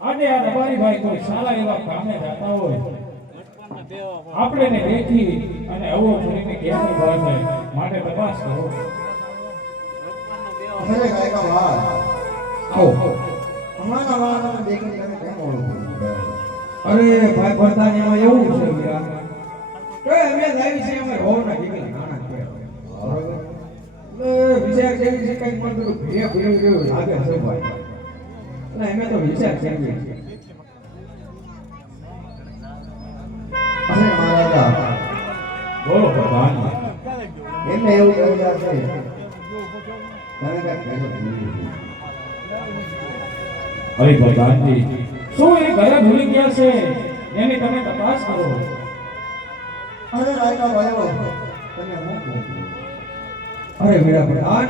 આજે આ રબારી ભાઈ કોઈ સારા એવા કામે જતા હોય આપણે ને દેખી અને અવો છોડીને કેમની ભાઈ માટે તપાસ કરો. અરે કાકા વાહ આવો અમારા વાળાને દેખીને તમે કેમ ઓળખો? અરે ભાઈ પ્રધાનમાં એવું છે મીરા કે અમે લાવી છે અમે હોના દીકરા નાના છે બરોબર વિચાર જેવી છે કઈ પણ પેલું ભે જેવું લાગે છે ભાઈ અને અમે તો વિચાર કરીએ છીએ. અરે મહારાજા બોલો પ્રધાન. એમને એવું કહ્યું છે તમે કાંઈ કહ્યું અરે પ્રધાનજી શું એ ઘરે ભૂલી ગયા છે એની તમે તપાસ કરો. અરે કાકા ભાઈઓ તમે હું કહું? અરે મીરા પ્રધાન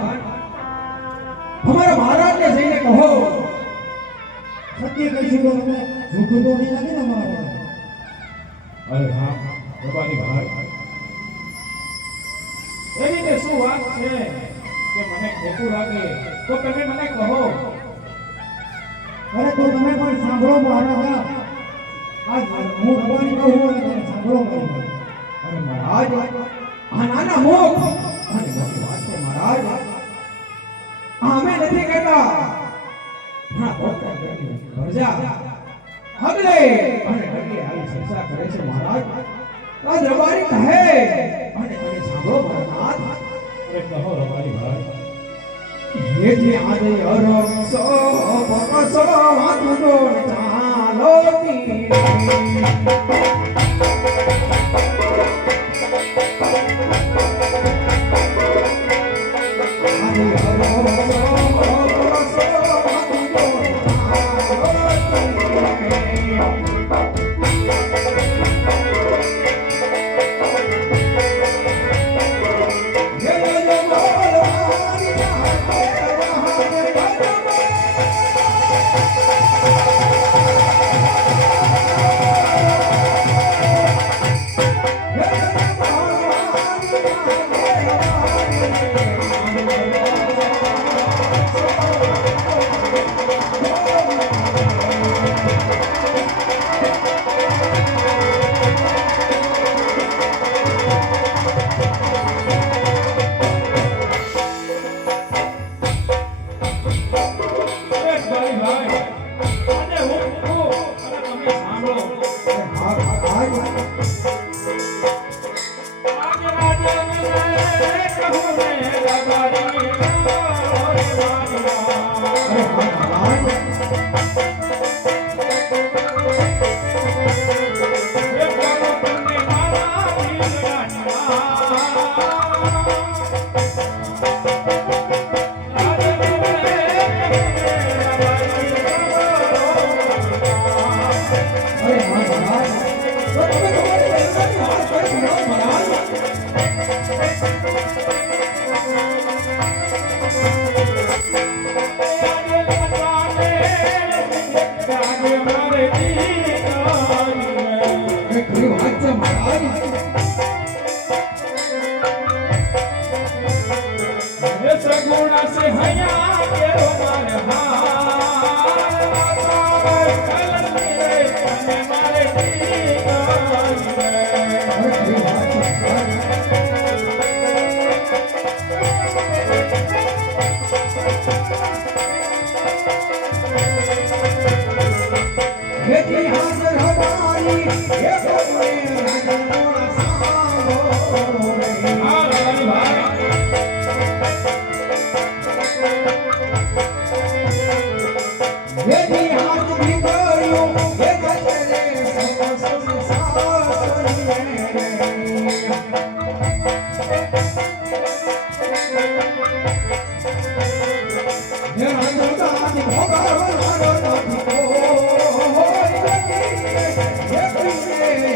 हमारा महाराज ने जઈને કહો સત્ય કહીશું તો તમને જૂઠું તો નહીં લાગે ને મહારાજ? અરે હા રબારી ભાઈ એની તે શું વાત છે કે મને ખોટું લાગે તો તમે મને કહો. અરે તો તમે પણ સાંભળો મહારાજા આજ હું રબારી કહું અને તમે સાંભળો મહારાજ. અરે મહારાજ આ નાના મોખ અને મોટી વાત છે મહારાજ અમે નથી કહેતા હા પોતા કરી ભરજા હગલે અને ડગે આવી ચર્ચા કરે છે મહારાજ. આ રબારી કહે અને તમે સાંભળો મહારાજ. અરે કહો રબારી ભાઈ. યેથી આદે અરસો પરસો વાતુનો ચાલો તી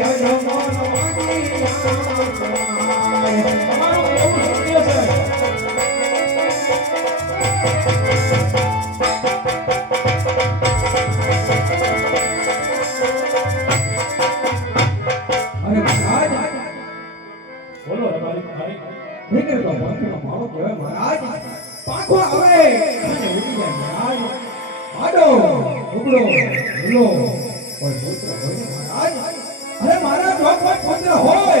Yeah. નીકળતો પંખીનો માળો કહેવાય મહારાજ. પાંખો આવે અને ઉડી જાય મહારાજ. આડો ઉગડો ઢીલો કોઈ પુત્ર હોય ને મહારાજ. અરે મારા જો કોઈ પુત્ર હોય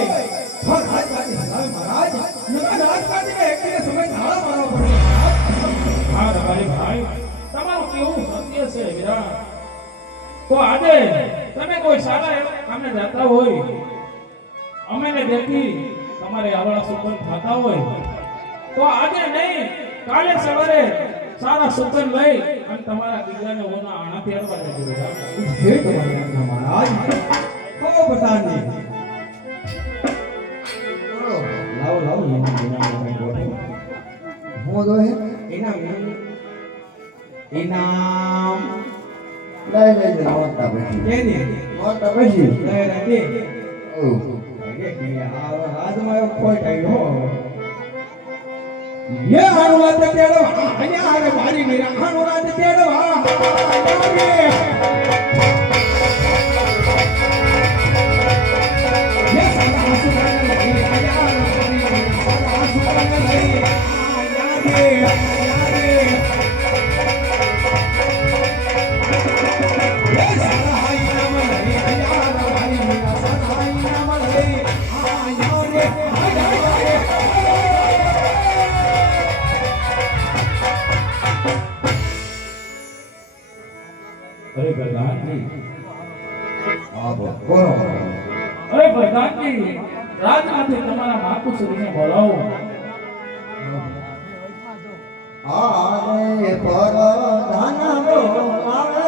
તો રાજપાટી હલાવે મહારાજ. નકા રાજપાટીને એક દિવસ સમય ધારા મારવા પડે મહારાજ. હા રબારી ભાઈ, તમારું કેવું સત્ય છે વીરા. તો આજે તમે કોઈ સારા એવા કામે જતા હોય, અમે ને દેખી તમારે આવડા સુકન થતા હોય, તો આજે નહીં કાલે સવારે સારા સુકન લઈ અને તમારા દીકરાને ઓના આણા પહેરવા જજો વીરા. હે તમારી આજ્ઞા મહારાજ. હો બતાની. લાવો લાવો હું તો હે ઇનામ ઇનામ લઈ લઈ દે મોટા પછી કેની મોટા પછી લઈ રાખી. ઓ અગે કે આ રાજમાં કોઈ કાઈ ये अनुवाद तेड़ो आया रे मारी मेरा अनुवाद तेड़ो ये सदा सुबह नहीं आया रे सदा सुबह नहीं आया रे ये सदा हाय नाम नहीं आया रे मारी मेरा सदा हाय नाम नहीं आया रे आया रे અરે પ્રધાનજી, આબો કોનો અરે પ્રધાનજી, રાજમાંથી તમારા માતુશ્રીને બોલાવો. આને પર ધનનો આવે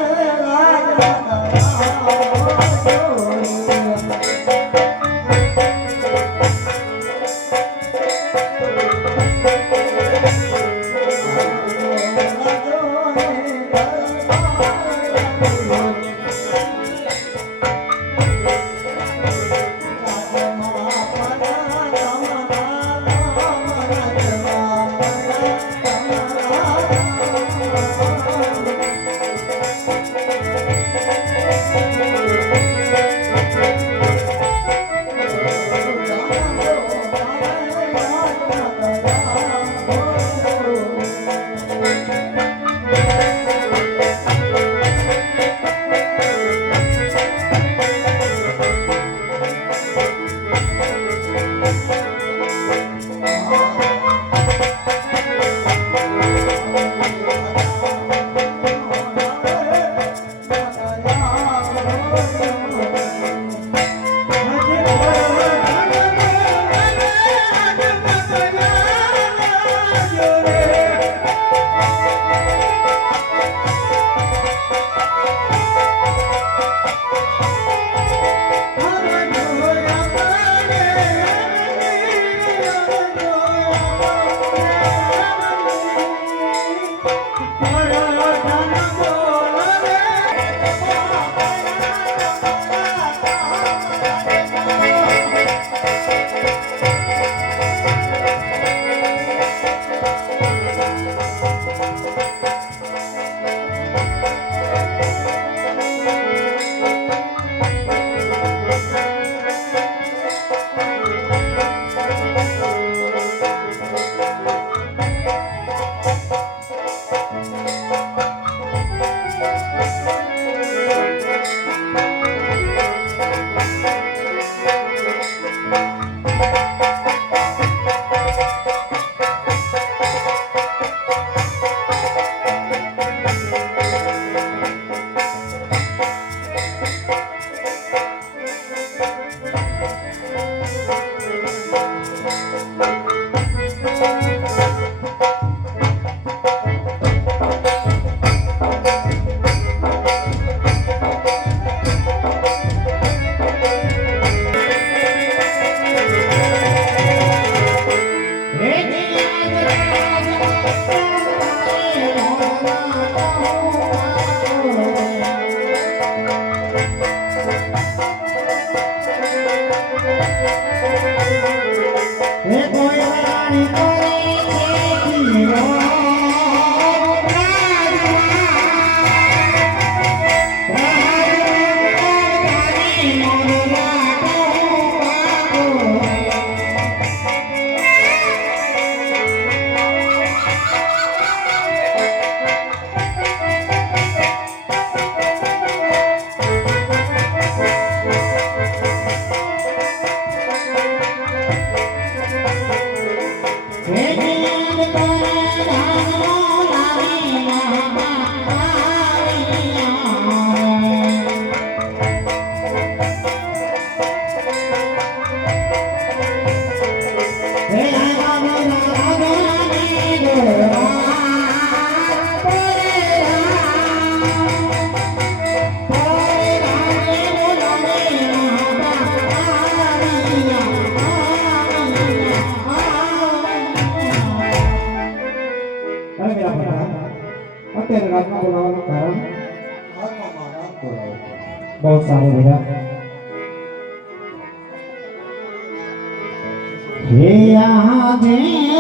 રાજમાં બોલાવવાનું કારણ હાથમાં રામ બોલાવો. બહુ સારું બેટા હે આદે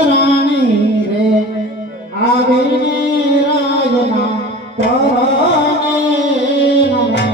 રાણી રે આદિને રાજના તરને નમે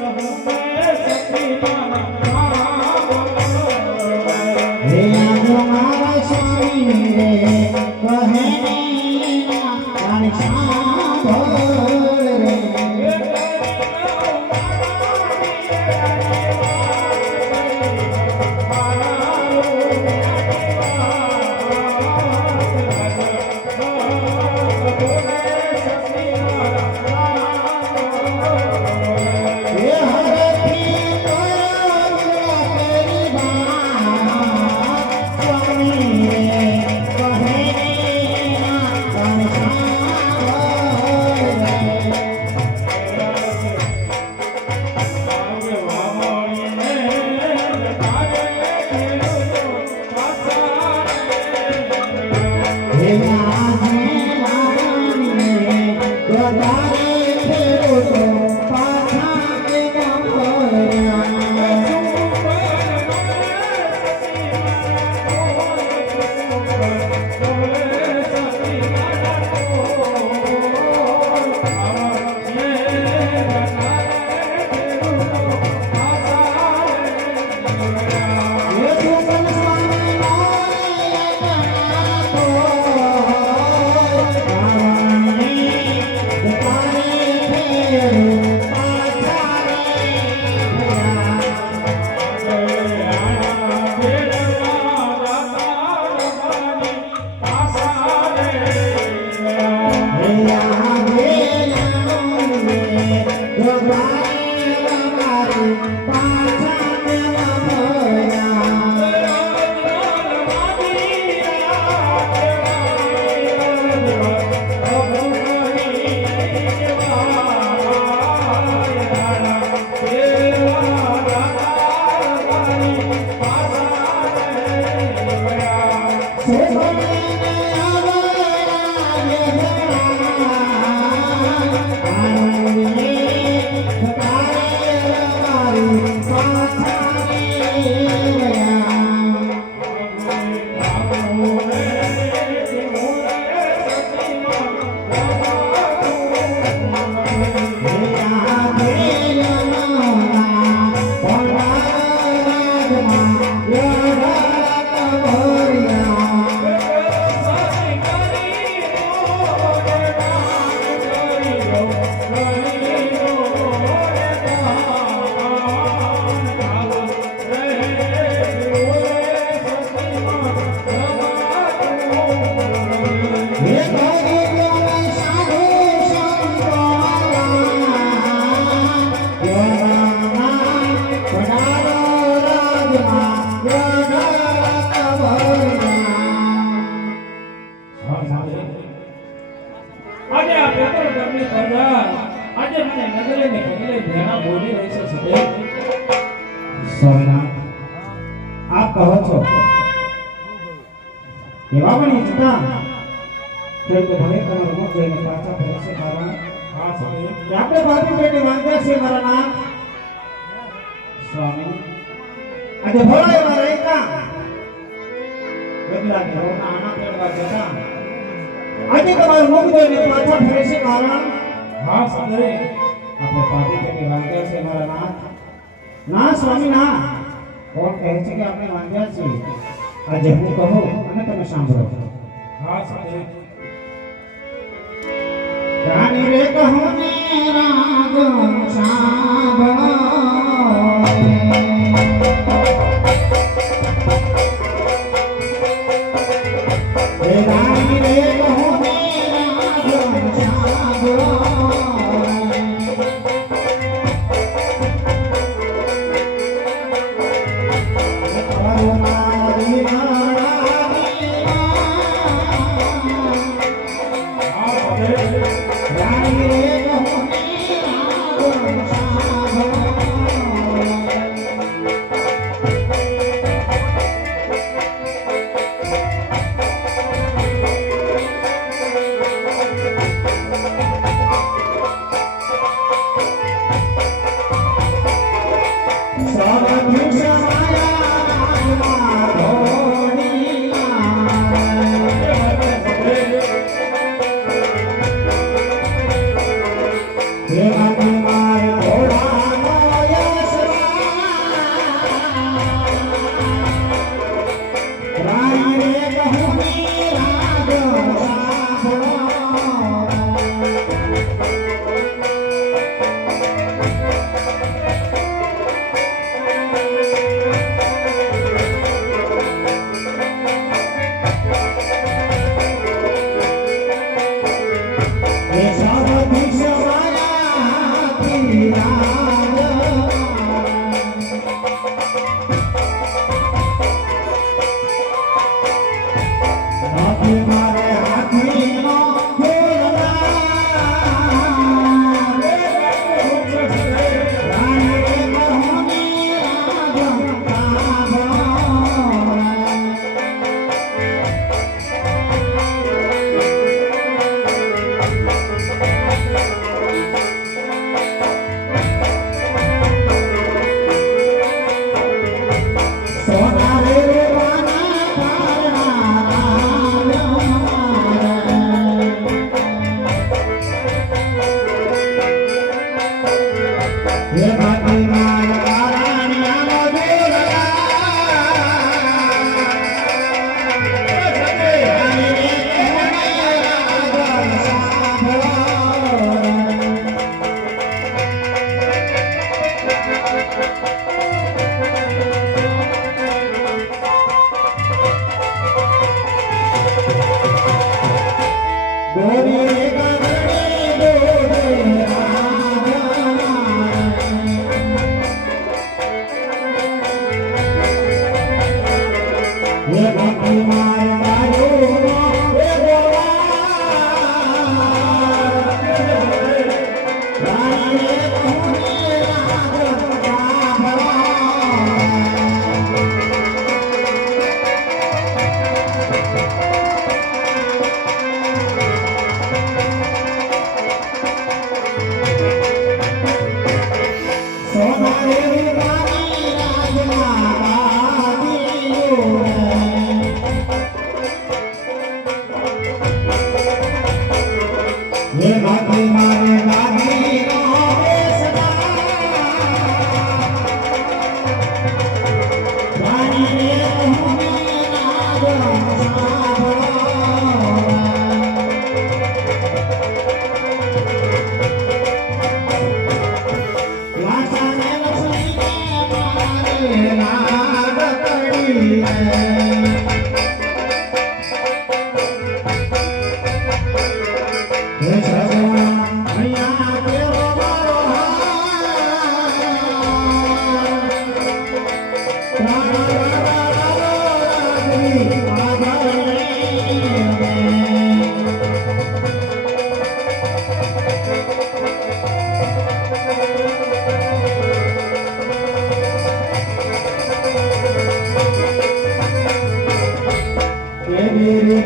વાદનો કરે સખી સ્વામિનાથ આપ કહો છો એવા બની જતા તો ભલે તમારું મુખ જોઈને પાછા ફરશે કારણ હા સ્વામી કે આપણે બાપી પેટે માંગ્યા છે મારા નાથ સ્વામી આજે ભોળા એવા રહેતા ગગલા કે રોના આના પેડવા જતા આજે તમારું મુખ જોઈને પાછા ફરશે કારણ હા સ્વામી આપણે બાપી પેટે માંગ્યા છે મારા નાથ ના સ્વામી ના કોણ કહે છે કે આપણે માંગ્યા છીએ આજે હું કહું અને તમે સાંભળો હા સ્વામી રાની રે કહો ને રાગ સાંભળો રે રાની રે કહો ને રાગ સાંભળો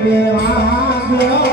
દેવા ગયો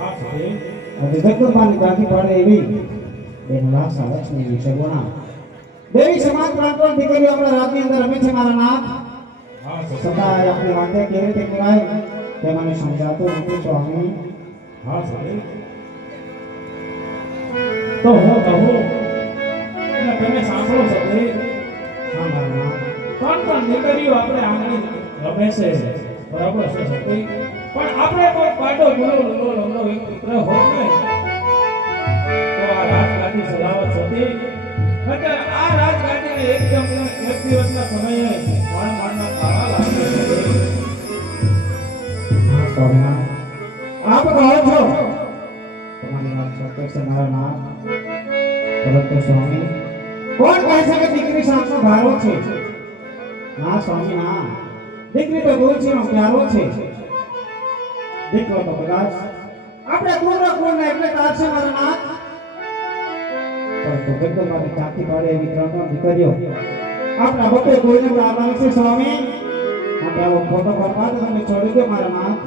હા સતી જગદંબાની ગાદી પાડે એવી બેનલા સાલક્ષ્મી વિષગુણા દેવી સમાજ પ્રાંતોની દીકરીઓ આપણા રાજની અંદર રમે છે મારા નાથ હા સતી છતાં આપણી વાતે કેવી રીતે કહેવાય તે મને સમજાતું નથી સ્વામી હા સતી તો હું કહું અને તમે સાંભળો સતી હા મારા નાથ પણ દીકરીઓ આપણે આંગળી રમે છે બરાબર છે સતી પણ આપણે કોઈ પાડો ગુલો લંગડો એક પુત્ર હોત ને તો આ રાજગાદી સલાવત હતી એટલે આ રાજગાદીને એકદમ એક દિવસના સમયે માણના તાળા લાગે સ્વામિનાથ આપ કહો છો તમારી વાત સત્ય છે મારા નાથ પરંતુ સ્વામી કોણ કહે છે કે દીકરી સાચો ભારો છે ના સ્વામી ના દીકરી તો દોલચીનો પ્યારો છે દીકરો તો કદાચ આપણે દૂરના કોણને એટલે તારશે મારા નાથ પરંતુ જગદંબાની ચાકી પાડે એવી ત્રણ દીકરીઓ આપણા બપે કોઈને પ્રાર્થના છે સ્વામી માટે આવો ખોટો બરબાદ તમે છોડી દો મારા નાથ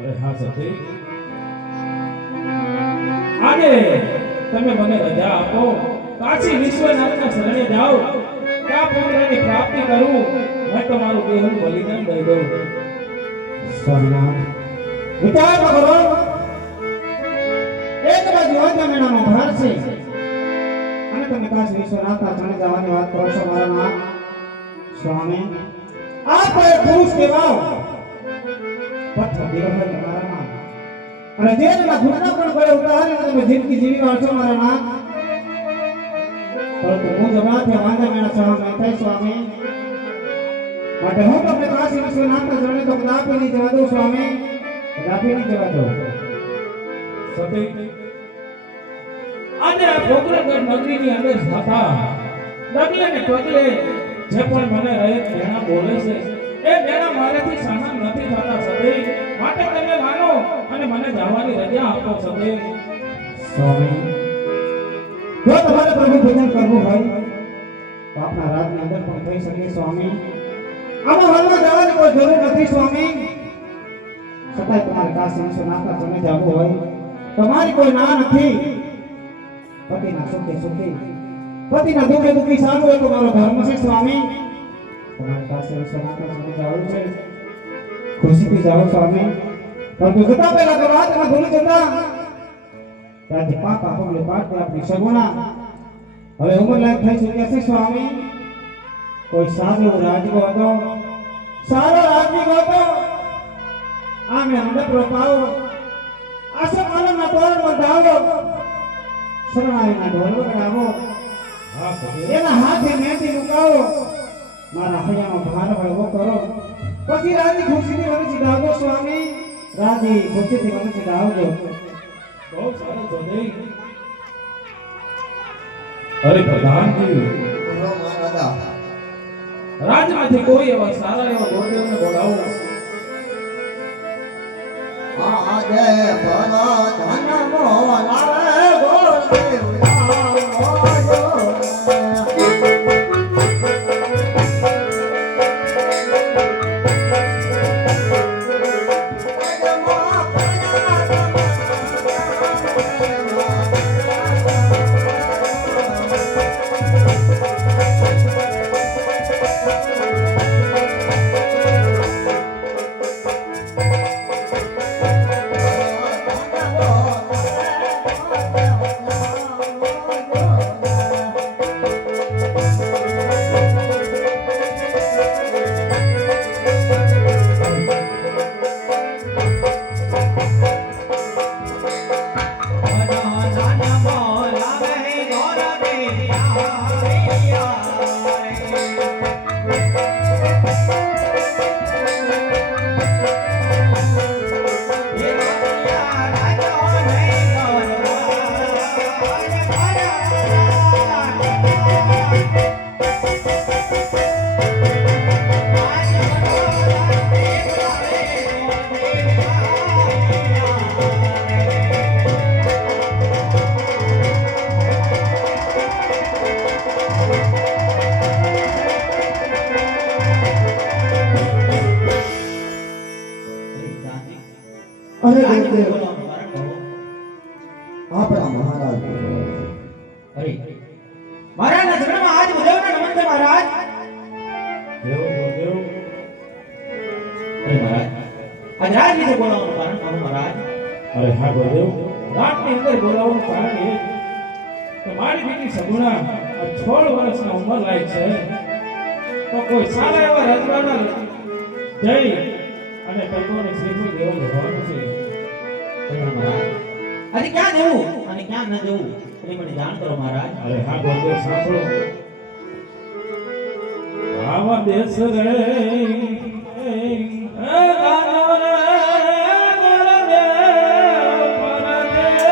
અરે હા સતી આજે તમે મને રજા આપો કાશી વિશ્વનાથના શરણે જાઓ કા પુત્રની પ્રાપ્તિ કરું મેં તમારું દેહનું બલિદાન દઈ દઉં સ્વામિનાથ વિચાર તો કરો એક બાજુ અન્ય મહિનાનો ભાર છે અને તમે કાશી વિશ્વનાથના શરણે જવાની વાત કરો છો મારા નાથ સ્વામી આ કોઈ પુરુષ કેવાઓ પથ્થર દીવો હોય મારા નાથ અને જેલના ઘૂંટણા પણ ગળે ઉતારીને તમે જિંદગી જીવી રહ્યા છો મારા નાથ પરંતુ હું જમાતે વાંધા મેળા સહન નહીં થાય સ્વામી માટે હું તમને કાશી વિશ્વનાથના શરણે તો કદાપી નહીં જવા દઉં સ્વામી કદાપી નહીં જવા દઉં સતી આજે આ પોકરણગઢ નગરીની અંદર હતા ડગલે ને પગલે જે પણ મને રહે મેણા બોલે છે એ મેણા મારાથી સહન નથી થતા સતી માટે તમે માનો અને મને જવાની રજા આપો સતી સ્વામી જો તમારે પ્રભુ ભજન કરવું હોય તો આપણા રાજની અંદર પણ થઈ શકે સ્વામી આમાં હાલમાં જવાની કોઈ જરૂર નથી સ્વામી છતાંય તમારે કાશી વિશ્વનાથના શરણે જવું હોય તમારી કોઈ ના નથી પતિના સુખે સુખી પતિના દુઃખે દુઃખી સારું હોય તો મારો ધર્મ છે સ્વામી તમારે કાશી વિશ્વનાથના શરણે જવું છે ખુશીથી જાઓ સ્વામી પરંતુ જતા પહેલા તો વાતમાં ભૂલી જતા ત્યાંથી પાપા પગલે પાડતે આપણી સગુણા હવે ઉંમર લાયક થઈ ચૂક્યા છે સ્વામી કોઈ સારો રાજગો હતો સારો રાજગો હતો આમે મંડપ રોપાવો આશા માનવના તોરણ બંધાવો શરણાઈના ઢોલ વગાડો હા સતી એના હાથે મહેંદી મુકાવો મારા હૈયાનો ભાર વળવો કરો પછી રાજી ખુશીથી મને સીધાવજો સ્વામી રાજી ખુશીથી મને સીધાવજો બહુ સારું સતી અરે પ્રધાનજી રાજમાંથી કોઈ એવા સારા એવા ગોરદેવને બોલાવો અરે આજે દેવદેવ, બોલાવવાનું કારણ કહો. આપણા મહારાજ અરે મહારાજના ચરણમાં આજ ઉદયના નમન છે મહારાજ. દેવ દેવ અરે મહારાજ આજ રાજ વિશે બોલાવવાનું કારણ કહો મહારાજ. અરે હા ગુરુદેવ, રાતની અંદર બોલાવવાનું કારણ એ કે મારી દીકરી સગુણા 16 વર્ષના ઉંમર લાયક છે, તો કોઈ સારા એવા રજવાડા જઈ અને ટકોને શ્રીફળ દેવા જવાનું છે. અરે મહારાજ આજે ક્યાં જવું અને ક્યાં ન જવું એની મને જાણ કરો મહારાજ. અરે હા ગુરુદેવ, સાંભળો. આવા દેશ રે ગાનો રે ગુરુદેવ પરદેશ.